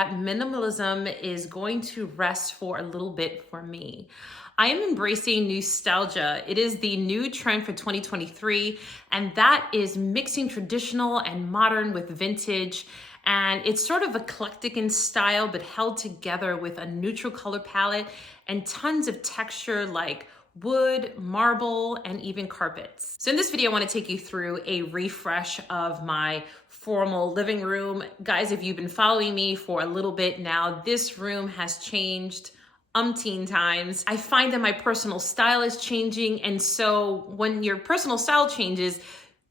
that minimalism is going to rest for a little bit for me. I am embracing nostalgia. It is the new trend for 2023, and that is mixing traditional and modern with vintage. And it's sort of eclectic in style, but held together with a neutral color palette and tons of texture like wood, marble, and even carpets. So in this video, I want to take you through a refresh of my formal living room. Guys, if you've been following me for a little bit now, this room has changed umpteen times. I find that my personal style is changing. And so when your personal style changes,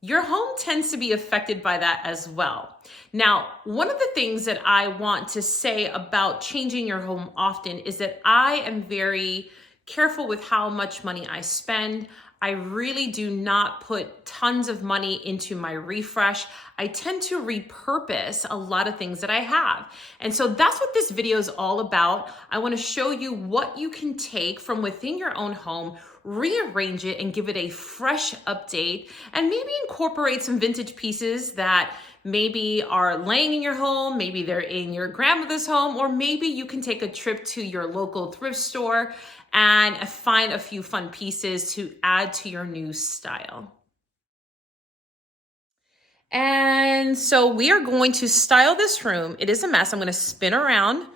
your home tends to be affected by that as well. Now, one of the things that I want to say about changing your home often is that I am very careful with how much money I spend. I really do not put tons of money into my refresh. I tend to repurpose a lot of things that I have. And so that's what this video is all about. I want to show you what you can take from within your own home, rearrange it and give it a fresh update, and maybe incorporate some vintage pieces that maybe are laying in your home, maybe they're in your grandmother's home, or maybe you can take a trip to your local thrift store and find a few fun pieces to add to your new style. And so we are going to style this room. It is a mess. I'm going to spin around.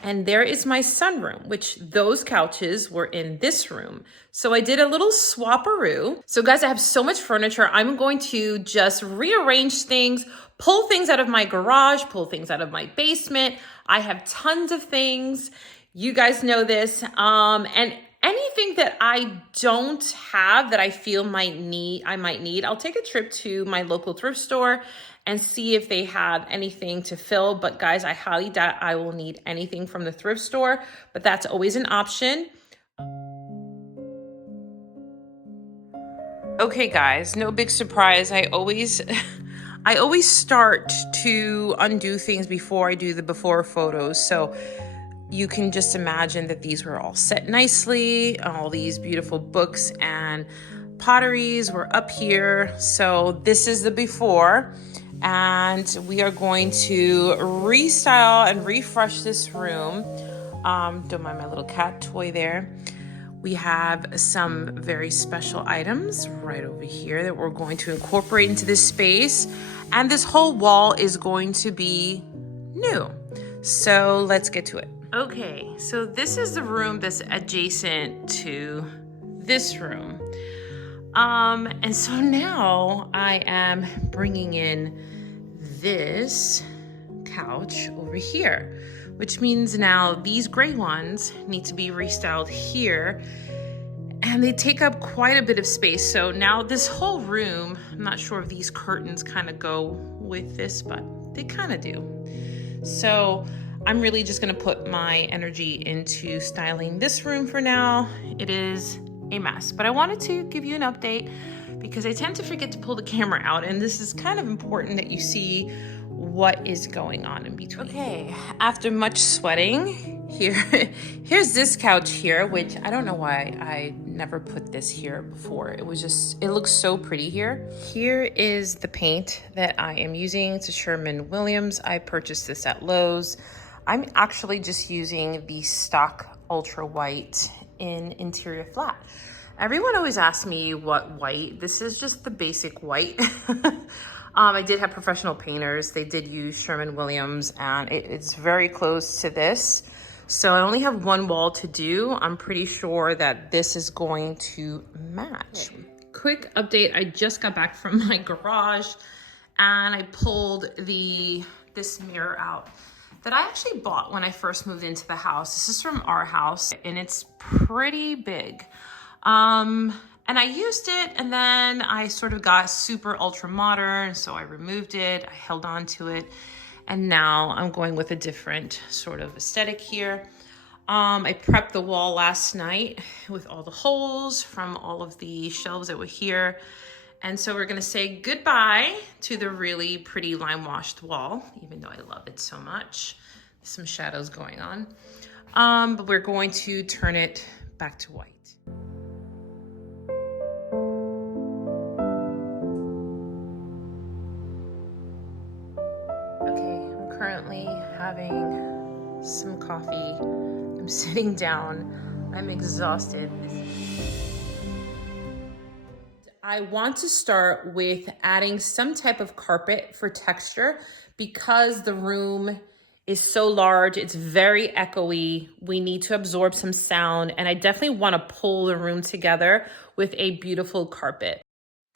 And there is my sunroom, which those couches were in this room. So I did a little swap-aroo. So guys, I have so much furniture. I'm going to just rearrange things, pull things out of my garage, pull things out of my basement. I have tons of things. You guys know this. And anything that I don't have that I feel I might need, I'll take a trip to my local thrift store and see if they have anything to fill. But guys, I highly doubt I will need anything from the thrift store, but that's always an option. Okay guys, no big surprise. I always start to undo things before I do the before photos. So you can just imagine that these were all set nicely. All these beautiful books and potteries were up here. So this is the before. And we are going to restyle and refresh this room. Don't mind my little cat toy there. We have some very special items right over here that we're going to incorporate into this space. And this whole wall is going to be new. So let's get to it. Okay, so this is the room that's adjacent to this room. And so now I am bringing in this couch over here, which means now these gray ones need to be restyled here, and they take up quite a bit of space. So now this whole room, I'm not sure if these curtains kind of go with this, but they kind of do. So I'm really just gonna put my energy into styling this room for now. It is a mess, but I wanted to give you an update because I tend to forget to pull the camera out, and this is kind of important that you see what is going on in between. Okay, after much sweating, here's this couch here, which I don't know why I never put this here before. It looks so pretty here. Here is the paint that I am using. It's a Sherwin-Williams. I purchased this at Lowe's. I'm actually just using the stock ultra white in interior flat. Everyone always asks me what white. This is just the basic white. I did have professional painters. They did use Sherwin-Williams, and it's very close to this. So I only have one wall to do. I'm pretty sure that this is going to match. Quick update, I just got back from my garage and I pulled this mirror out that I actually bought when I first moved into the house. This is from our house and it's pretty big. And I used it and then I sort of got super ultra modern. So I removed it, I held on to it. And now I'm going with a different sort of aesthetic here. I prepped the wall last night with all the holes from all of the shelves that were here. And so we're gonna say goodbye to the really pretty lime washed wall, even though I love it so much. There's some shadows going on. But we're going to turn it back to white. Okay, I'm currently having some coffee. I'm sitting down. I'm exhausted. I want to start with adding some type of carpet for texture because the room is so large. It's very echoey. We need to absorb some sound, and I definitely want to pull the room together with a beautiful carpet.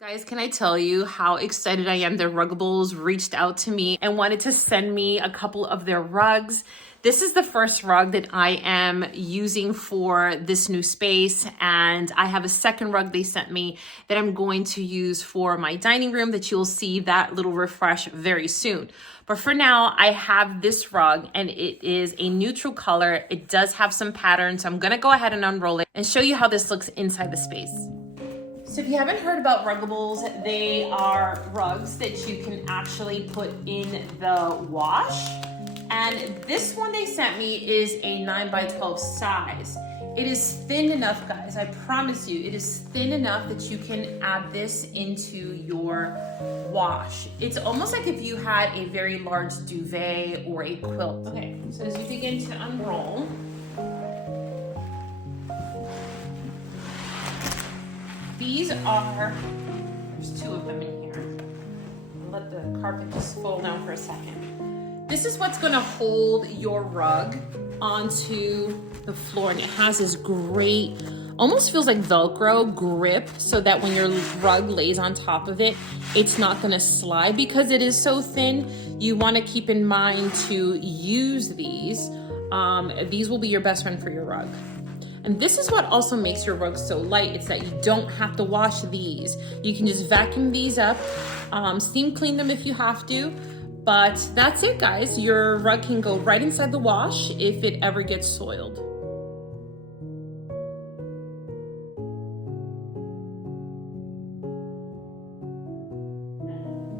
Guys, can I tell you how excited I am that Ruggables reached out to me and wanted to send me a couple of their rugs. This is the first rug that I am using for this new space, and I have a second rug they sent me that I'm going to use for my dining room that you'll see that little refresh very soon. But for now, I have this rug and it is a neutral color. It does have some patterns, so I'm gonna go ahead and unroll it and show you how this looks inside the space. So if you haven't heard about Ruggables, they are rugs that you can actually put in the wash. And this one they sent me is a 9x12 size. It is thin enough, guys, I promise you, it is thin enough that you can add this into your wash. It's almost like if you had a very large duvet or a quilt. Okay, so as you begin to unroll, these are, there's two of them in here. I'll let the carpet just fold down for a second. This is what's gonna hold your rug onto the floor, and it has this great, almost feels like Velcro grip, so that when your rug lays on top of it, it's not gonna slide because it is so thin. You wanna keep in mind to use these. These will be your best friend for your rug. And this is what also makes your rug so light. It's that you don't have to wash these. You can just vacuum these up, steam clean them if you have to, but that's it, guys. Your rug can go right inside the wash if it ever gets soiled.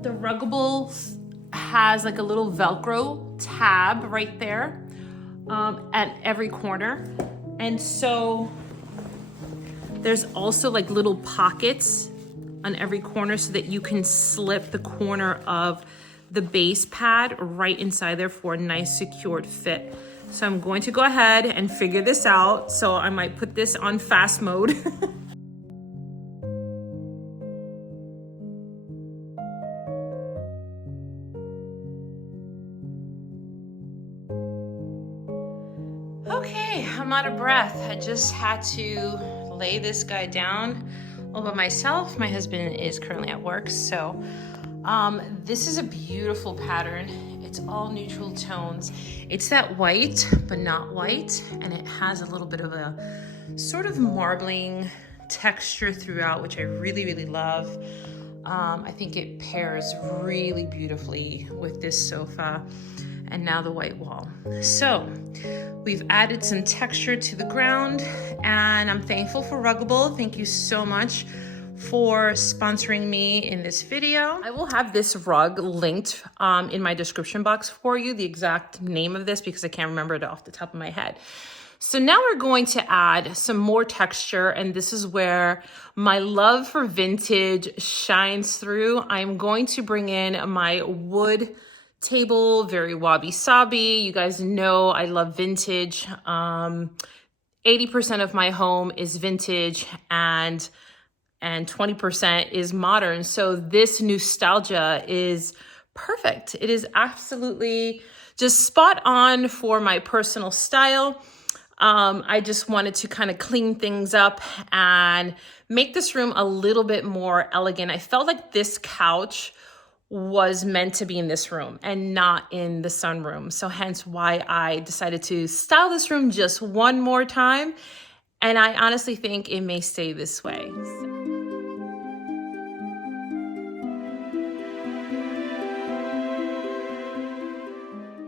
The Ruggable has like a little Velcro tab right there at every corner. And so there's also like little pockets on every corner so that you can slip the corner of the base pad right inside there for a nice secured fit. So I'm going to go ahead and figure this out. So I might put this on fast mode. Okay, I'm out of breath. I just had to lay this guy down all by myself. My husband is currently at work, so this is a beautiful pattern. It's all neutral tones. It's that white, but not white, and it has a little bit of a sort of marbling texture throughout, which I really, really love. I think it pairs really beautifully with this sofa and now the white wall. So we've added some texture to the ground, and I'm thankful for Ruggable. Thank you so much for sponsoring me in this video. I will have this rug linked in my description box for you, the exact name of this, because I can't remember it off the top of my head. So now we're going to add some more texture, and this is where my love for vintage shines through. I'm going to bring in my wood table, very wabi-sabi. You guys know I love vintage. 80% of my home is vintage and 20% is modern. So this nostalgia is perfect. It is absolutely just spot on for my personal style. I just wanted to kind of clean things up and make this room a little bit more elegant. I felt like this couch was meant to be in this room and not in the sunroom. So hence why I decided to style this room just one more time. And I honestly think it may stay this way.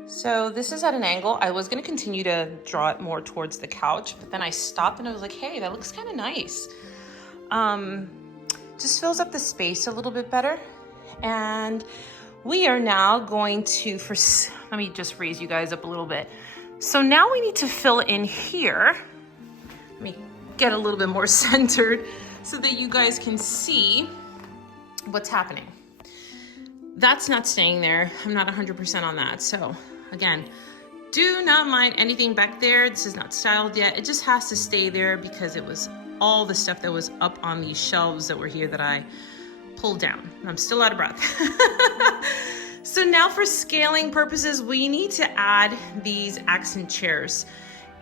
So this is at an angle. I was gonna continue to draw it more towards the couch, but then I stopped and I was like, hey, that looks kind of nice. Just fills up the space a little bit better. And we are now going to, let me just raise you guys up a little bit. So now we need to fill in here. Let me get a little bit more centered so that you guys can see what's happening. That's not staying there. I'm not 100% on that. So again, do not mind anything back there. This is not styled yet. It just has to stay there because it was all the stuff that was up on these shelves that were here that I pulled down. I'm still out of breath. So now for scaling purposes, we need to add these accent chairs,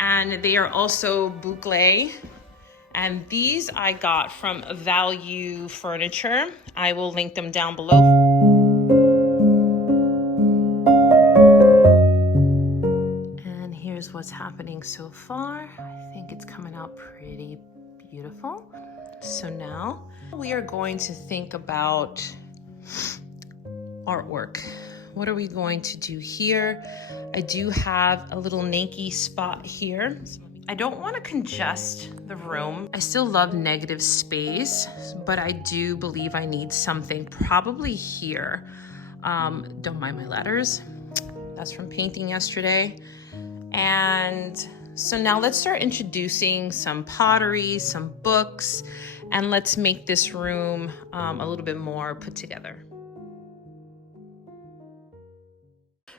and they are also boucle. And these I got from Value Furniture. I will link them down below. And here's what's happening so far. I think it's coming out pretty beautiful. So now we are going to think about artwork. What are we going to do here? I do have a little nakey spot here. I don't want to congest the room. I still love negative space, but I do believe I need something probably here. Don't mind my letters. That's from painting yesterday. And so now let's start introducing some pottery, some books, and let's make this room a little bit more put together.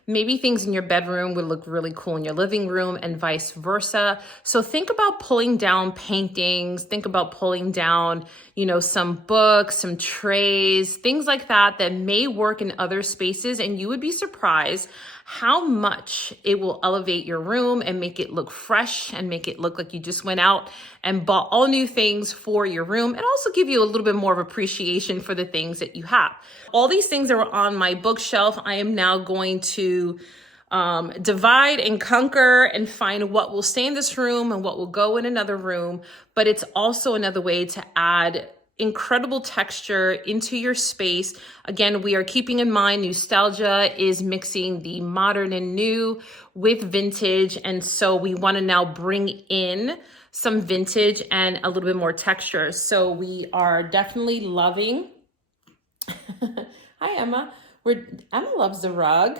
Maybe things in your bedroom would look really cool in your living room and vice versa. So think about pulling down paintings, think about pulling down, you know, some books, some trays, things like that that may work in other spaces, and you would be surprised how much it will elevate your room and make it look fresh and make it look like you just went out and bought all new things for your room, and also give you a little bit more of appreciation for the things that you have. All these things that were on my bookshelf, I am now going to divide and conquer and find what will stay in this room and what will go in another room. But it's also another way to add incredible texture into your space. Again, we are keeping in mind nostalgia is mixing the modern and new with vintage. And so we want to now bring in some vintage and a little bit more texture. So we are definitely loving. Hi, Emma. Emma loves the rug.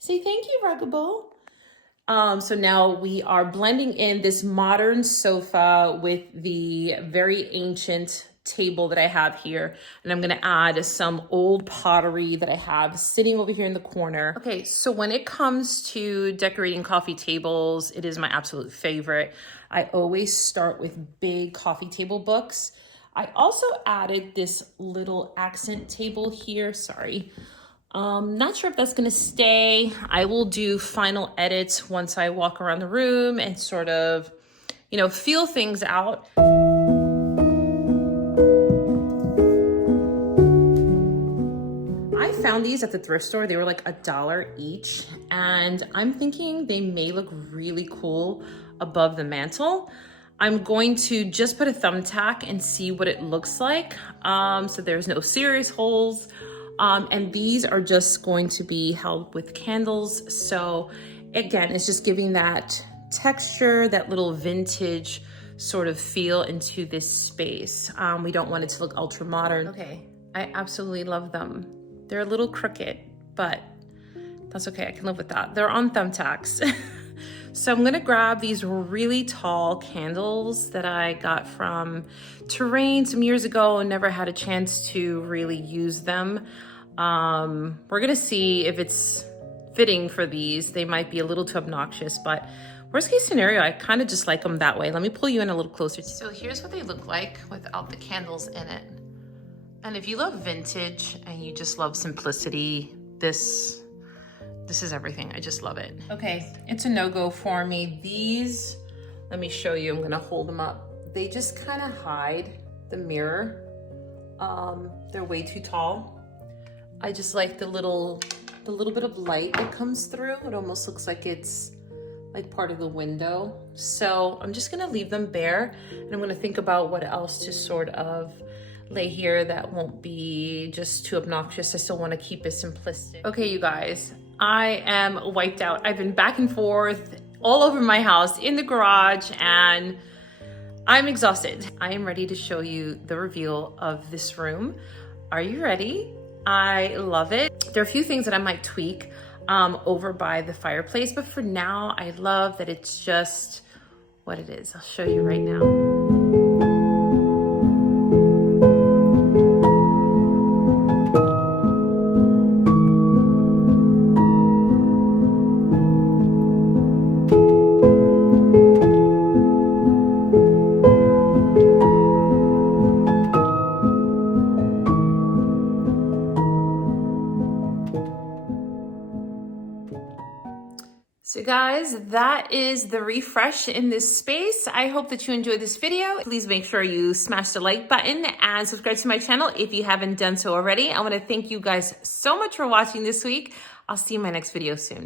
Say thank you, RUGGABLE. So now we are blending in this modern sofa with the very ancient table that I have here. And I'm gonna add some old pottery that I have sitting over here in the corner. Okay, so when it comes to decorating coffee tables, it is my absolute favorite. I always start with big coffee table books. I also added this little accent table here, sorry. Not sure if that's gonna stay. I will do final edits once I walk around the room and sort of, you know, feel things out. I found these at the thrift store. They were like $1 each. And I'm thinking they may look really cool above the mantle. I'm going to just put a thumbtack and see what it looks like. So there's no serious holes. And these are just going to be held with candles. So again, it's just giving that texture, that little vintage sort of feel into this space. We don't want it to look ultra modern. Okay, I absolutely love them. They're a little crooked, but that's okay, I can live with that. They're on thumbtacks. So I'm gonna grab these really tall candles that I got from Terrain some years ago and never had a chance to really use them. We're gonna see if it's fitting for these. They might be a little too obnoxious, but worst case scenario, I kind of just like them that way. Let me pull you in a little closer. So here's what they look like without the candles in it. And if you love vintage and you just love simplicity, this is everything. I just love it. Okay, it's a no-go for me. These, let me show you. I'm gonna hold them up. They just kind of hide the mirror. They're way too tall. I just like the little bit of light that comes through. It almost looks like it's like part of the window. So I'm just gonna leave them bare, and I'm gonna think about what else to sort of lay here that won't be just too obnoxious. I still wanna keep it simplistic. Okay, you guys, I am wiped out. I've been back and forth all over my house, in the garage, and I'm exhausted. I am ready to show you the reveal of this room. Are you ready? I love it. There are a few things that I might tweak over by the fireplace, but for now, I love that it's just what it is. I'll show you right now. guys, that is the refresh in this space. I hope that you enjoyed this video. Please make sure you smash the like button and subscribe to my channel if you haven't done so already. I want to thank you guys so much for watching this week. I'll see you in my next video soon.